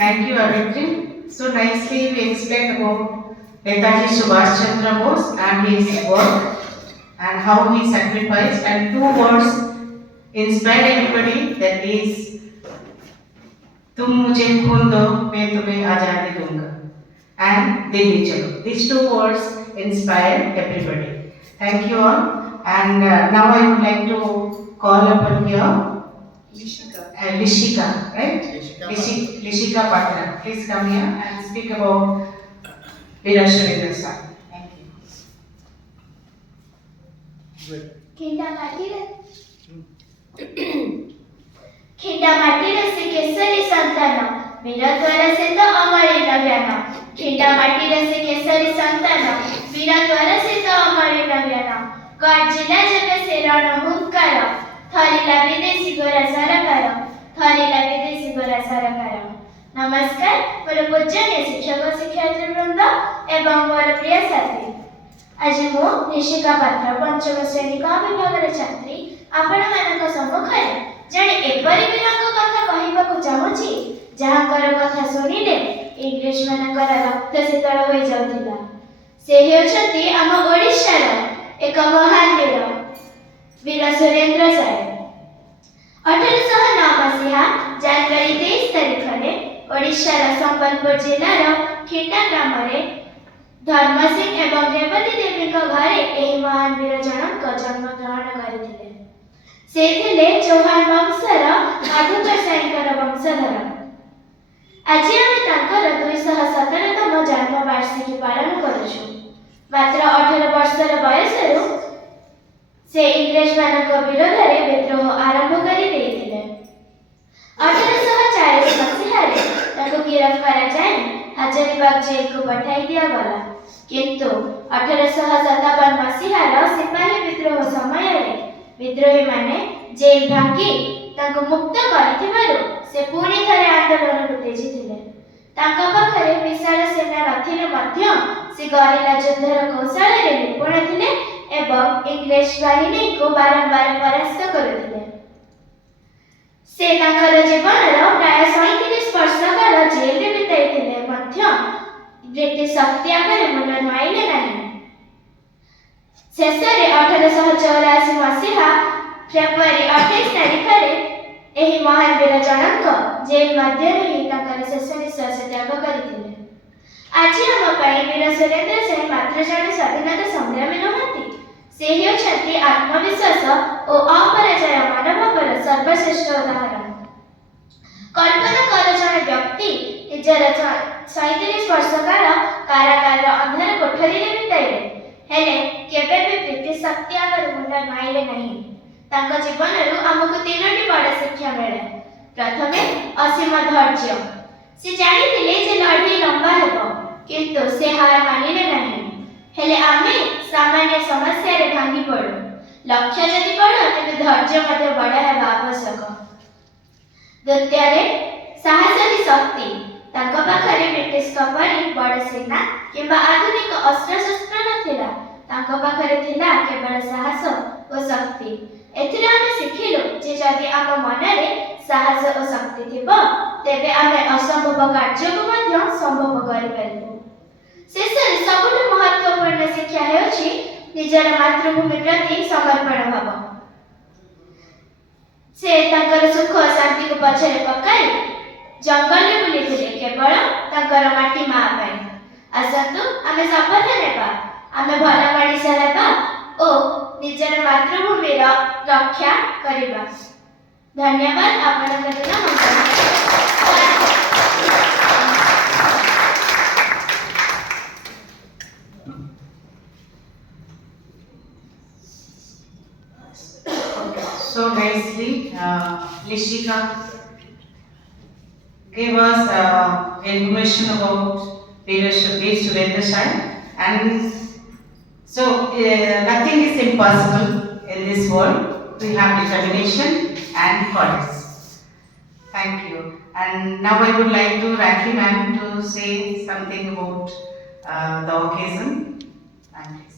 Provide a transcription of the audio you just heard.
Thank you, Avitri. So nicely we explained about Netaji Subhash Chandra Bose and his work and how he sacrificed, and two words inspire everybody, that is, तुम मुझे खून दो मैं तुम्हें आजादी दूंगा, and Delhi चलो. These two words inspire everybody. Thank you all. And now I would like to call upon here Lishika, right? Lishika Patra. Please come here and speak about Veera Surendra sir. Thank you. खिंडा माटी रसे केसरी संतान वीरत्वर से तो अमरे न ज्ञान खिंडा माटी रसे केसरी संतान वीरत्वर से तो अमरे न ज्ञान गर्जिला जब से रण हुंकार थरीला विदेशी गोरा सरकार थरीला विदेशी गोरा सरकार. नमस्कार मोर पूजनीय शिक्षक शिक्षार्थी वृंद एवं मोर प्रिय छात्री. आज मु निशिका पात्र पंचम श्रेणी क विभाग छात्री आपण मानक सम्मुखरे जणे एपरि वीरक कथा कहिबाकू चाहूछि जहांकर कथा सुनिले इंग्लिश मानकर रक्त शीतल होई जाउथिला. से हेउछथि आम ओडिशार एक महान वीर वीर सुरेंद्र साय. 1809 मसीहा जनवरी 23 तारिखरे ओडिशार संबलपुर जिल्लार खिंडा ग्रामरे धर्मसिंह एवं रेवती देवी घरे एही महान वीर जनक जन्म ग्रहण करथिले. से थिले चौहान वंशर माधुकर साईंकर वंशधर. आज आमे तांकर 217तम जन्म वार्षिकी पालन करूछु. मात्र 18 वर्षर बयसरु से इंग्लिश मानक विरोधरे विद्रोह आरंभ करि देथिले. 1840 मसीहारे ताको गिरफ्त करा जाय हजारीबाग जेल को पठाई दिया गला. किंतु 1857 मसीहार सिपाही विद्रोह समय विद्रोही माने जेल भांगी ताको मुक्त करथिबारु से पुणी थरे आंदोलन को तेजिथिले. ताका पाखरे विशाल सेना नथिले मध्य से गरिला युद्धर कौशल रे निपुण थिले एवं इंग्लिश बाहिनी को बारंबार परास्त करथिले. से ताकर जीवनर प्राय 37 वर्ष काल जेल रे बिताइथिले मध्य ब्रिटिश शक्ति आगे मुंड नुआइले नाही. शेषरे 1884 मसीहा फेब्रुआरी 28 तारिखरे एही महान वीर जनक जेल मध्य रही ताकर शेष निश्वास त्याग करथिले. आज हम पई वीर सुरेंद्र साय मात्र जने स्वाधीनता संग्रामी नहंती, से हेउछथि आत्मविश्वास और अपराजय मनोभावर सर्वश्रेष्ठ उदाहरण. कल्पना कर जने व्यक्ति निजर 37 वर्ष काल कारागार अंधार कोठरी रे बिताइले हेले केबे भी ब्रिटिश शक्ति आगर मुंड माइले नहीं. तांको जीवनरु हमकु तीनोटी बड़ शिक्षा मिले. प्रथमे असीम धैर्य. से जानिथिले जे लड़ाई लंबा हेबो किंतु से हार मानिले नहीं. हेले आमे सामान्य समस्या रे भांगी पड़ो. लक्ष्य जदि बड़ तबे धैर्य मध्ये बड़ हेबा आवश्यक. द्वितीय साहसी शक्ति. तांको पाखरे ब्रिटिश कपरी बड़ सेना किंबा आधुनिक अस्त्र शस्त्र नथिला. तांको पाखरे थिला केवल साहस और शक्ति. एथिरे आमे सिखिलु जे जदि आम मनरे साहस और शक्ति थिबो तेबे आमे असंभव कार्य को मध्ये संभव करि परिबु. शेषरे सबुठु महत्वपूर्ण शिक्षा हेउछि निजर मातृभूमि प्रति समर्पण भाव. से तांकर सुख और शांति को पछरे पकाई जंगल रे बुलिथिले केवल तांकर माटी मा पाई. आसतु आमे शपथ नेबा आमे भला मनीष हेबा ओ निजर मातृभूमि रक्षा करिबा. धन्यवाद. आपनकर दिन मंगल. So nicely, Lishika gave us information about Veera Surendra Sai, and so nothing is impossible in this world. We have determination and courage. Thank you. And now I would like to Rakhi ma'am to say something about the occasion. Thank you.